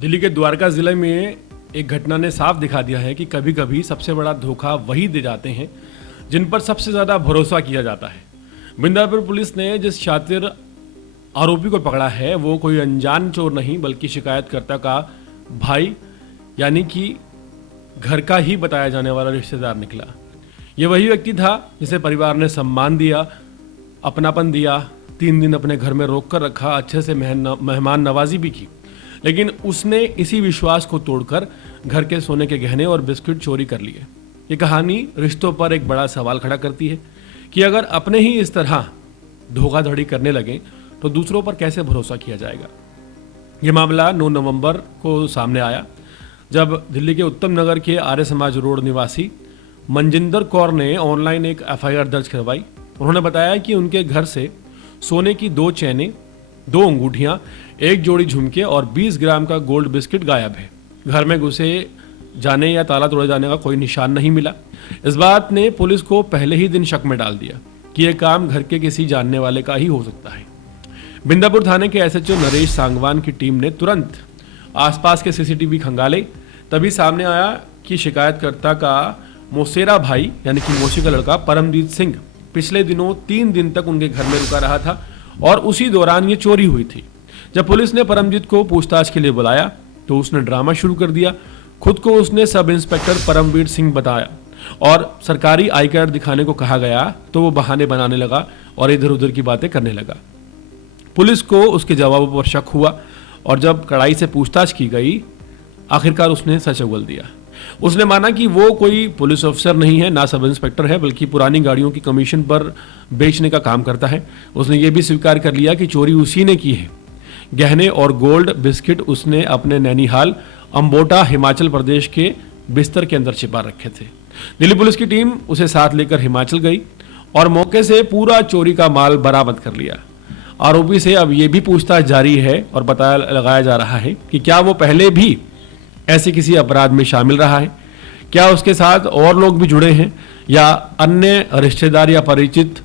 दिल्ली के द्वारका जिले में एक घटना ने साफ दिखा दिया है कि कभी कभी सबसे बड़ा धोखा वही दे जाते हैं जिन पर सबसे ज़्यादा भरोसा किया जाता है। बिंदापुर पुलिस ने जिस शातिर आरोपी को पकड़ा है वो कोई अनजान चोर नहीं बल्कि शिकायतकर्ता का भाई यानी कि घर का ही बताया जाने वाला रिश्तेदार निकला। ये वही व्यक्ति था जिसे परिवार ने सम्मान दिया, अपनापन दिया, 3 दिन अपने घर में रोक कर रखा, अच्छे से मेहमान नवाजी भी की, लेकिन उसने इसी विश्वास को तोड़कर घर के सोने के गहने और बिस्किट चोरी कर लिए। ये कहानी रिश्तों पर एक बड़ा सवाल खड़ा करती है कि अगर अपने ही इस तरह धोखाधड़ी करने लगे तो दूसरों पर कैसे भरोसा किया जाएगा। ये मामला 9 नवंबर को सामने आया जब दिल्ली के उत्तम नगर के आर्य समाज रोड निवासी मनजिंदर कौर ने ऑनलाइन एक एफआईआर दर्ज करवाई। उन्होंने बताया कि उनके घर से सोने की 2 चैनें, 2 अंगूठियां, 1 जोड़ी झुमके और 20 ग्राम का गोल्ड बिस्किट गायब है। घर में घुसे जाने या ताला तोड़े जाने का कोई निशान नहीं मिला। इस बात ने पुलिस को पहले ही दिन शक में डाल दिया कि यह काम घर के किसी जानने वाले का ही हो सकता है। बिंदापुर थाने के एसएचओ नरेश सांगवान की टीम ने तुरंत आसपास के सीसीटीवी खंगाले। तभी सामने आया कि शिकायतकर्ता का मौसेरा भाई यानी कि मौसी का लड़का परमजीत सिंह पिछले दिनों 3 दिन तक उनके घर में रुका रहा था और उसी दौरान ये चोरी हुई थी। जब पुलिस ने परमजीत को पूछताछ के लिए बुलाया तो उसने ड्रामा शुरू कर दिया। खुद को उसने सब इंस्पेक्टर परमवीर सिंह बताया और सरकारी आई कार्ड दिखाने को कहा गया तो वो बहाने बनाने लगा और इधर उधर की बातें करने लगा। पुलिस को उसके जवाबों पर शक हुआ और जब कड़ाई से पूछताछ की गई आखिरकार उसने सच उगल दिया। उसने माना कि वो कोई पुलिस ऑफिसर नहीं है, ना सब इंस्पेक्टर है, बल्कि पुरानी गाड़ियों की कमीशन पर बेचने का काम करता है। उसने ये भी स्वीकार कर लिया कि चोरी उसी ने की है। गहने और गोल्ड बिस्किट उसने अपने नैनीहाल अंबोटा हिमाचल प्रदेश के बिस्तर के अंदर छिपा रखे थे। दिल्ली पुलिस की टीम उसे साथ लेकर हिमाचल गई और मौके से पूरा चोरी का माल बरामद कर लिया। आरोपी से अब ये भी पूछताछ जारी है और पता लगाया जा रहा है कि क्या वो पहले भी ऐसे किसी अपराध में शामिल रहा है, क्या उसके साथ और लोग भी जुड़े हैं या अन्य रिश्तेदार या परिचित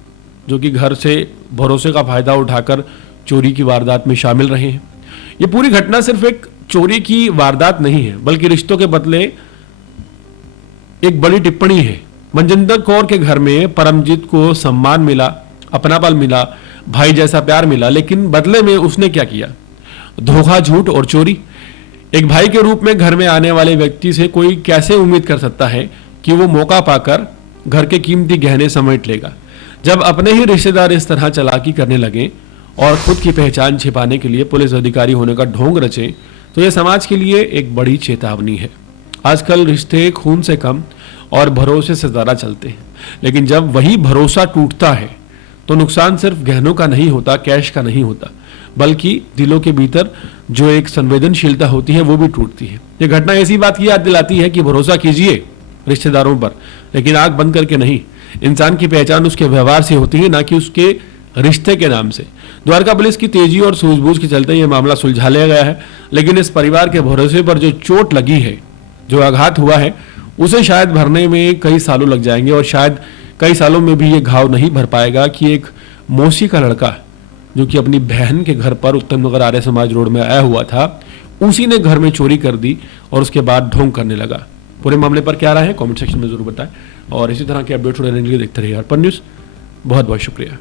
जो कि घर से भरोसे का फायदा उठाकर चोरी की वारदात में शामिल रहे हैं। ये पूरी घटना सिर्फ एक चोरी की वारदात नहीं है बल्कि रिश्तों के बदले एक बड़ी टिप्पणी है। मनजिंदर कौर के घर में परमजीत को सम्मान मिला, अपनापन मिला, भाई जैसा प्यार मिला, लेकिन बदले में उसने क्या किया? धोखा, झूठ और चोरी। एक भाई के रूप में घर में आने वाले व्यक्ति से कोई कैसे उम्मीद कर सकता है कि वो मौका पाकर घर के कीमती गहने समेट लेगा। जब अपने ही रिश्तेदार इस तरह चालाकी करने लगे और खुद की पहचान छिपाने के लिए पुलिस अधिकारी होने का ढोंग रचे तो यह समाज के लिए एक बड़ी चेतावनी है। आजकल रिश्ते खून से कम और भरोसे से ज़्यादा चलते हैं, लेकिन जब वही भरोसा टूटता है तो नुकसान सिर्फ गहनों का नहीं होता, कैश का नहीं होता, बल्कि दिलों के भीतर जो एक संवेदनशीलता होती है वो भी टूटती है। ये घटना ऐसी बात की याद दिलाती है कि भरोसा कीजिए रिश्तेदारों पर, लेकिन आंख बंद करके नहीं। इंसान की पहचान उसके व्यवहार से होती है, ना कि उसके रिश्ते के नाम से। द्वारका पुलिस की तेजी और सूझबूझ के चलते ये मामला सुलझा लिया गया है, लेकिन इस परिवार के भरोसे पर जो चोट लगी है, जो आघात हुआ है, उसे शायद भरने में कई सालों लग जाएंगे और शायद कई सालों में भी ये घाव नहीं भर पाएगा कि एक मौसी का लड़का जो कि अपनी बहन के घर पर उत्तम नगर आर्य समाज रोड में आया हुआ था, उसी ने घर में चोरी कर दी और उसके बाद ढोंग करने लगा। पूरे मामले पर क्या राय है कमेंट सेक्शन में जरूर बताएं और इसी तरह के अपडेट्स रहने के लिए देखते रहिए अर्पण न्यूज़। बहुत बहुत शुक्रिया।